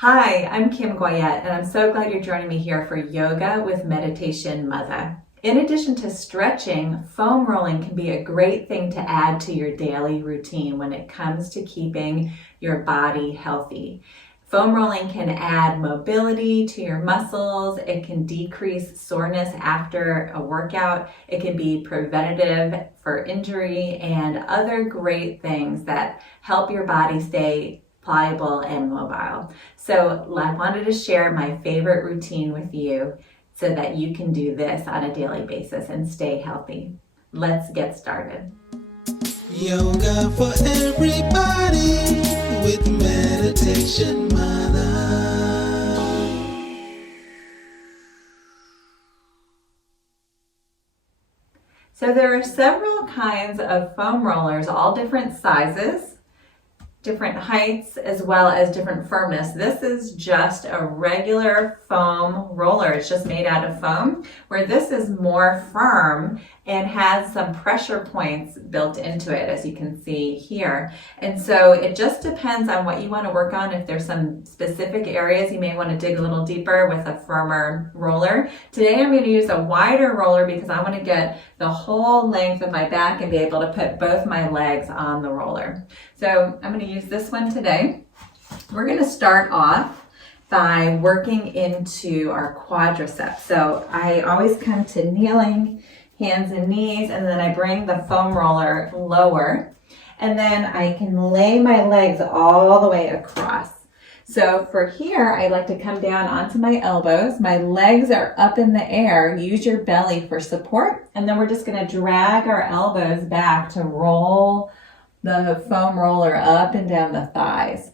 Hi, I'm Kim Goyette, and I'm so glad you're joining me here for Yoga with Meditation Mutha. In addition to stretching, foam rolling can be a great thing to add to your daily routine when it comes to keeping your body healthy. Foam rolling can add mobility to your muscles. It can decrease soreness after a workout. It can be preventative for injury and other great things that help your body stay pliable and mobile. So I wanted to share my favorite routine with you so that you can do this on a daily basis and stay healthy. Let's get started. Yoga for everybody with Meditation Mutha. So there are several kinds of foam rollers, all different sizes, different heights, as well as different firmness. This is just a regular foam roller. It's just made out of foam, where this is more firm and has some pressure points built into it, as you can see here. And so it just depends on what you want to work on. If there's some specific areas you may want to dig a little deeper with a firmer roller. Today I'm going to use a wider roller because I want to get the whole length of my back and be able to put both my legs on the roller. So I'm going to use this one today. We're going to start off by working into our quadriceps. So I always come to kneeling, hands and knees, and then I bring the foam roller lower, and then I can lay my legs all the way across. So for here, I like to come down onto my elbows. My legs are up in the air. Use your belly for support, and then we're just going to drag our elbows back to roll the foam roller up and down the thighs.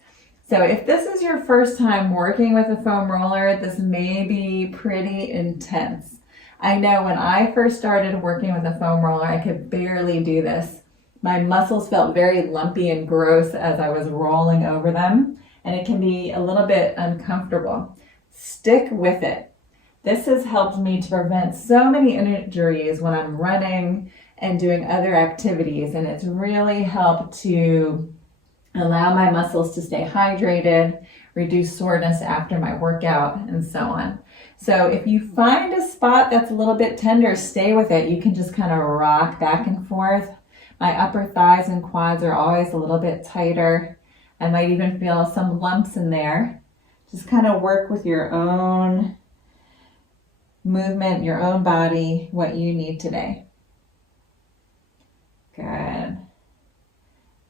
So if this is your first time working with a foam roller, this may be pretty intense. I know when I first started working with a foam roller, I could barely do this. My muscles felt very lumpy and gross as I was rolling over them, and it can be a little bit uncomfortable. Stick with it. This has helped me to prevent so many injuries when I'm running and doing other activities, and it's really helped to allow my muscles to stay hydrated, reduce soreness after my workout, and so on. So if you find a spot that's a little bit tender, stay with it. You can just kind of rock back and forth. My upper thighs and quads are always a little bit tighter. I might even feel some lumps in there. Just kind of work with your own movement, your own body, what you need today. Good.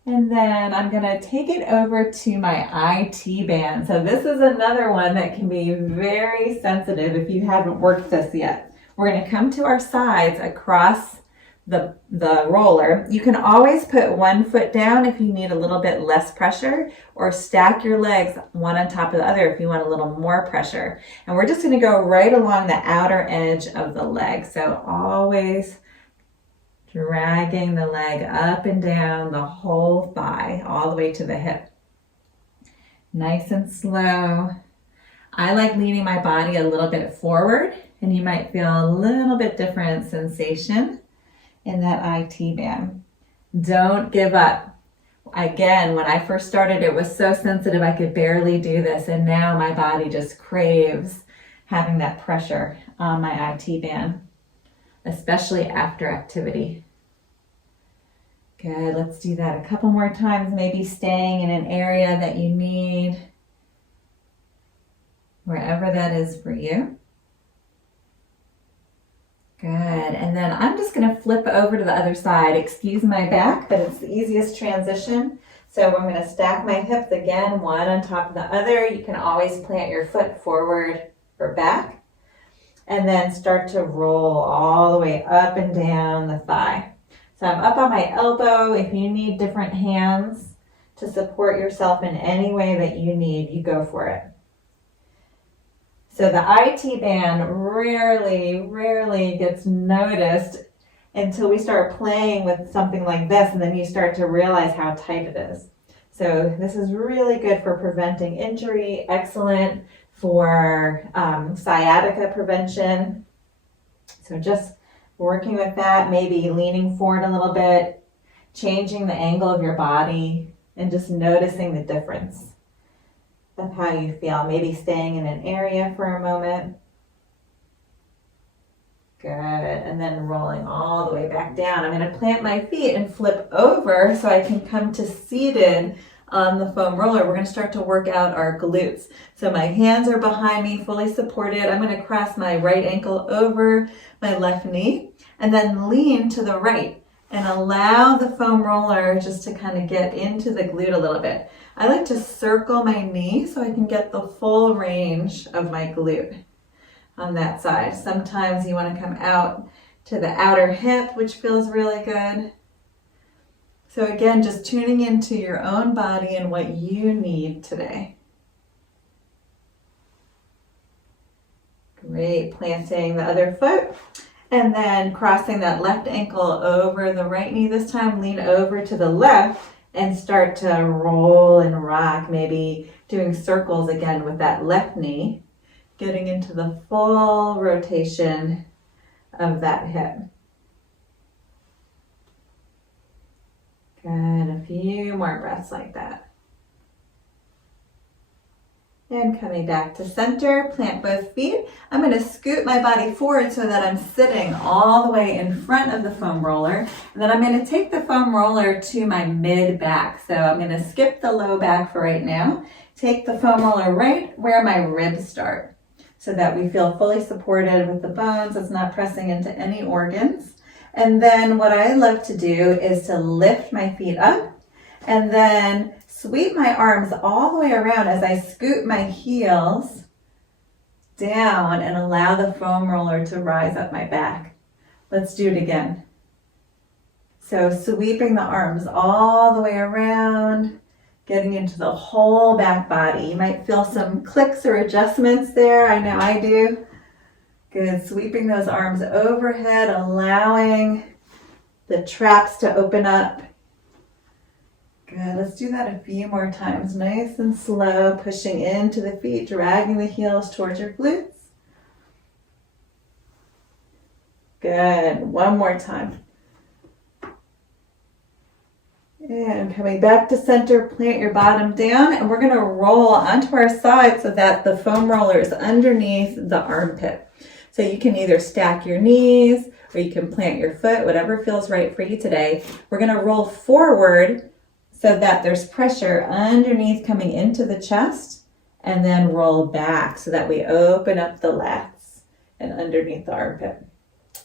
And then I'm going to take it over to my IT band. So this is another one that can be very sensitive if you haven't worked this yet. We're going to come to our sides across the roller. You can always put one foot down if you need a little bit less pressure, or stack your legs one on top of the other if you want a little more pressure. And we're just going to go right along the outer edge of the leg. So always dragging the leg up and down the whole thigh, all the way to the hip. Nice and slow. I like leaning my body a little bit forward, and you might feel a little bit different sensation in that IT band. Don't give up. Again, when I first started, it was so sensitive I could barely do this, and now my body just craves having that pressure on my IT band, especially after activity. Good, let's do that a couple more times, maybe staying in an area that you need, wherever that is for you. Good, and then I'm just going to flip over to the other side. Excuse my back, but it's the easiest transition. So I'm going to stack my hips again, one on top of the other. You can always plant your foot forward or back, and then start to roll all the way up and down the thigh. So I'm up on my elbow. If you need different hands to support yourself in any way that you need, you go for it. So the IT band rarely gets noticed until we start playing with something like this, and then you start to realize how tight it is. So this is really good for preventing injury, excellent for sciatica prevention. So just working with that, maybe leaning forward a little bit, changing the angle of your body, and just noticing the difference. of how you feel. Maybe staying in an area for a moment. Good, and then rolling all the way back down. I'm going to plant my feet and flip over so I can come to seated on the foam roller. We're going to start to work out our glutes. So my hands are behind me, fully supported. I'm going to cross my right ankle over my left knee and then lean to the right and allow the foam roller just to kind of get into the glute a little bit. I like to circle my knee so I can get the full range of my glute on that side. Sometimes you want to come out to the outer hip, which feels really good. So again, just tuning into your own body and what you need today. Great, planting the other foot and then crossing that left ankle over the right knee. This time lean over to the left and start to roll and rock, maybe doing circles again with that left knee. Getting into the full rotation of that hip. Good, a few more breaths like that. And coming back to center, plant both feet. I'm going to scoot my body forward so that I'm sitting all the way in front of the foam roller. And then I'm going to take the foam roller to my mid back. So I'm going to skip the low back for right now. Take the foam roller right where my ribs start, so that we feel fully supported with the bones. It's not pressing into any organs. And then what I love to do is to lift my feet up and then sweep my arms all the way around as I scoot my heels down and allow the foam roller to rise up my back. Let's do it again. So sweeping the arms all the way around, getting into the whole back body. You might feel some clicks or adjustments there. I know I do. Good. Sweeping those arms overhead, allowing the traps to open up. Good. Let's do that a few more times. Nice and slow, pushing into the feet, dragging the heels towards your glutes. Good. One more time. And coming back to center, plant your bottom down, and we're going to roll onto our side so that the foam roller is underneath the armpit. So you can either stack your knees or you can plant your foot, whatever feels right for you today. We're going to roll forward so that there's pressure underneath coming into the chest, and then roll back so that we open up the lats and underneath the armpit.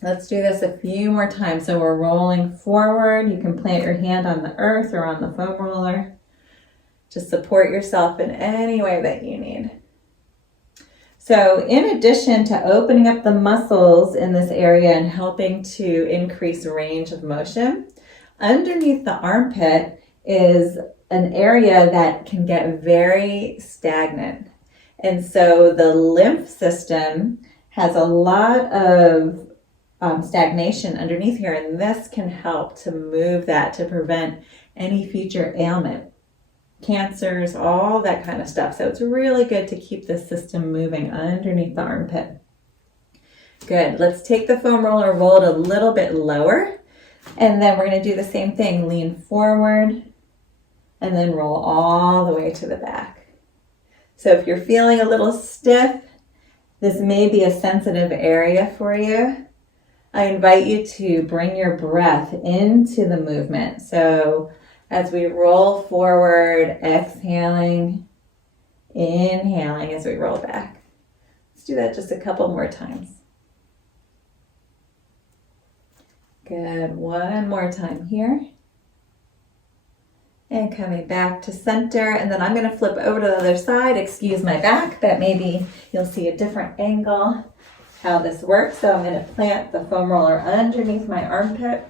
Let's do this a few more times. So we're rolling forward. You can plant your hand on the earth or on the foam roller. Just support yourself in any way that you need. So in addition to opening up the muscles in this area and helping to increase range of motion, underneath the armpit is an area that can get very stagnant. And so the lymph system has a lot of stagnation underneath here, and this can help to move that to prevent any future ailment, cancers, all that kind of stuff. So it's really good to keep the system moving underneath the armpit. Good. Let's take the foam roller, roll it a little bit lower, and then we're going to do the same thing. Lean forward and then roll all the way to the back. So if you're feeling a little stiff, this may be a sensitive area for you. I invite you to bring your breath into the movement. So as we roll forward, exhaling, inhaling as we roll back. Let's do that just a couple more times. Good. One more time here. And coming back to center. And then I'm going to flip over to the other side. Excuse my back, but maybe you'll see a different angle how this works. So I'm going to plant the foam roller underneath my armpit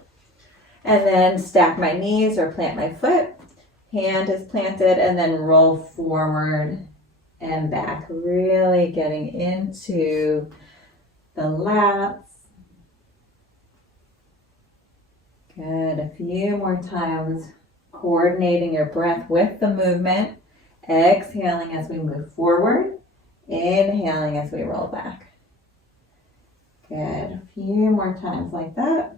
and then stack my knees or plant my foot. Hand is planted and then roll forward and back, really getting into the lats. Good. A few more times, coordinating your breath with the movement, exhaling as we move forward, inhaling as we roll back. Good. A few more times like that.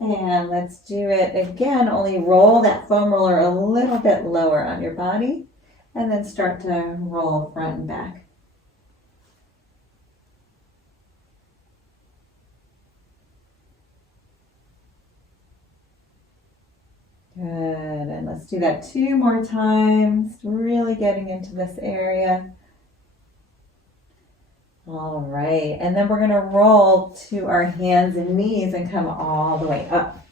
And let's do it again. Only roll that foam roller a little bit lower on your body and then start to roll front and back. Good, and let's do that 2 more times, really getting into this area. All right, and then we're going to roll to our hands and knees and come all the way up.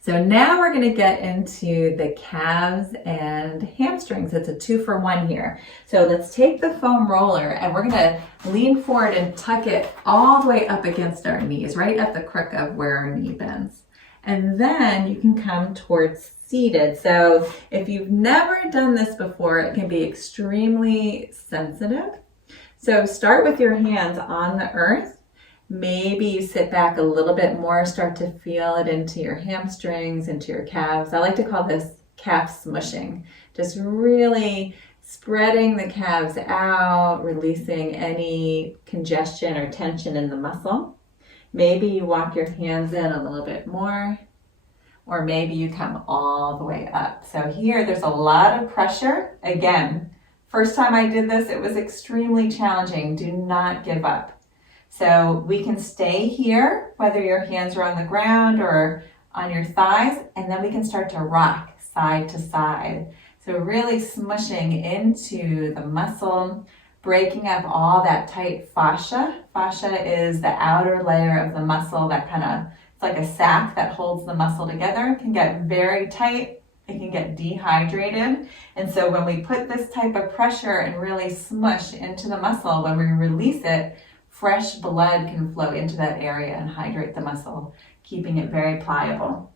So now we're going to get into the calves and hamstrings. It's a 2-for-1 here. So let's take the foam roller and we're going to lean forward and tuck it all the way up against our knees, right at the crook of where our knee bends. And then you can come towards seated. So if you've never done this before, it can be extremely sensitive. So start with your hands on the earth. Maybe you sit back a little bit more, start to feel it into your hamstrings, into your calves. I like to call this calf smushing. Just really spreading the calves out, releasing any congestion or tension in the muscle. Maybe you walk your hands in a little bit more, or maybe you come all the way up. So here, there's a lot of pressure. Again, first time I did this, it was extremely challenging. Do not give up. So we can stay here, whether your hands are on the ground or on your thighs, and then we can start to rock side to side. So really smushing into the muscle, breaking up all that tight fascia. Fascia is the outer layer of the muscle that it's like a sac that holds the muscle together. It can get very tight. It can get dehydrated. And so when we put this type of pressure and really smush into the muscle, when we release it, fresh blood can flow into that area and hydrate the muscle, keeping it very pliable.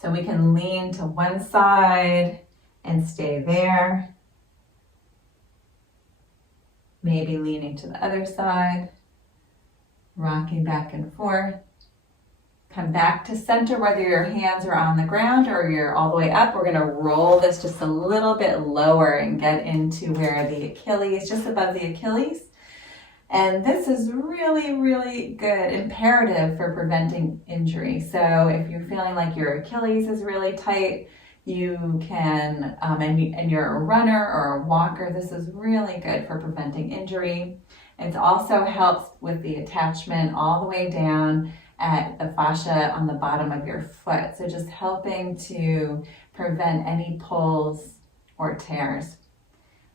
So we can lean to one side and stay there. Maybe leaning to the other side, rocking back and forth. Come back to center, whether your hands are on the ground or you're all the way up. We're gonna roll this just a little bit lower and get into where the Achilles, just above the Achilles. And this is really, really good, imperative for preventing injury. So if you're feeling like your Achilles is really tight, you can, and you're a runner or a walker, this is really good for preventing injury. It also helps with the attachment all the way down at the fascia on the bottom of your foot. So just helping to prevent any pulls or tears.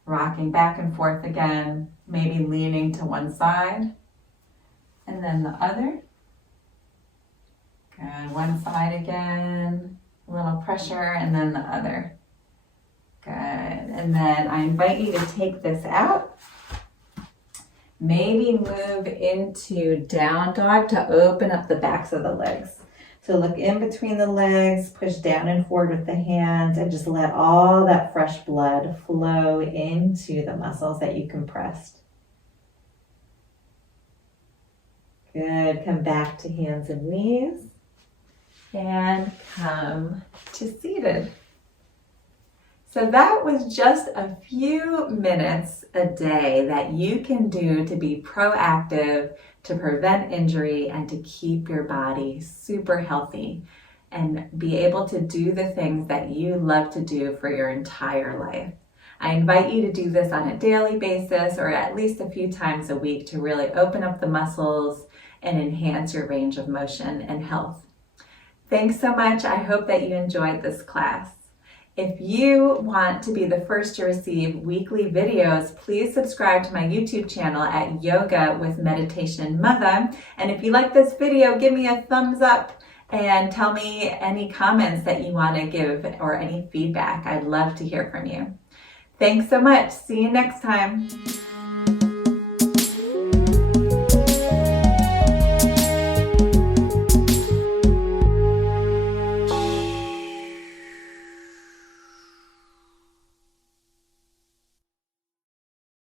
Rocking back and forth again, maybe leaning to one side and then the other. Good, one side again, a little pressure and then the other. Good, and then I invite you to take this out. Maybe move into down dog to open up the backs of the legs. So look in between the legs, push down and forward with the hands, and just let all that fresh blood flow into the muscles that you compressed. Good, come back to hands and knees, and come to seated. So that was just a few minutes a day that you can do to be proactive, to prevent injury, and to keep your body super healthy and be able to do the things that you love to do for your entire life. I invite you to do this on a daily basis or at least a few times a week to really open up the muscles and enhance your range of motion and health. Thanks so much. I hope that you enjoyed this class. If you want to be the first to receive weekly videos, please subscribe to my YouTube channel at Yoga with Meditation Mutha. And if you like this video, give me a thumbs up and tell me any comments that you want to give or any feedback. I'd love to hear from you. Thanks so much. See you next time.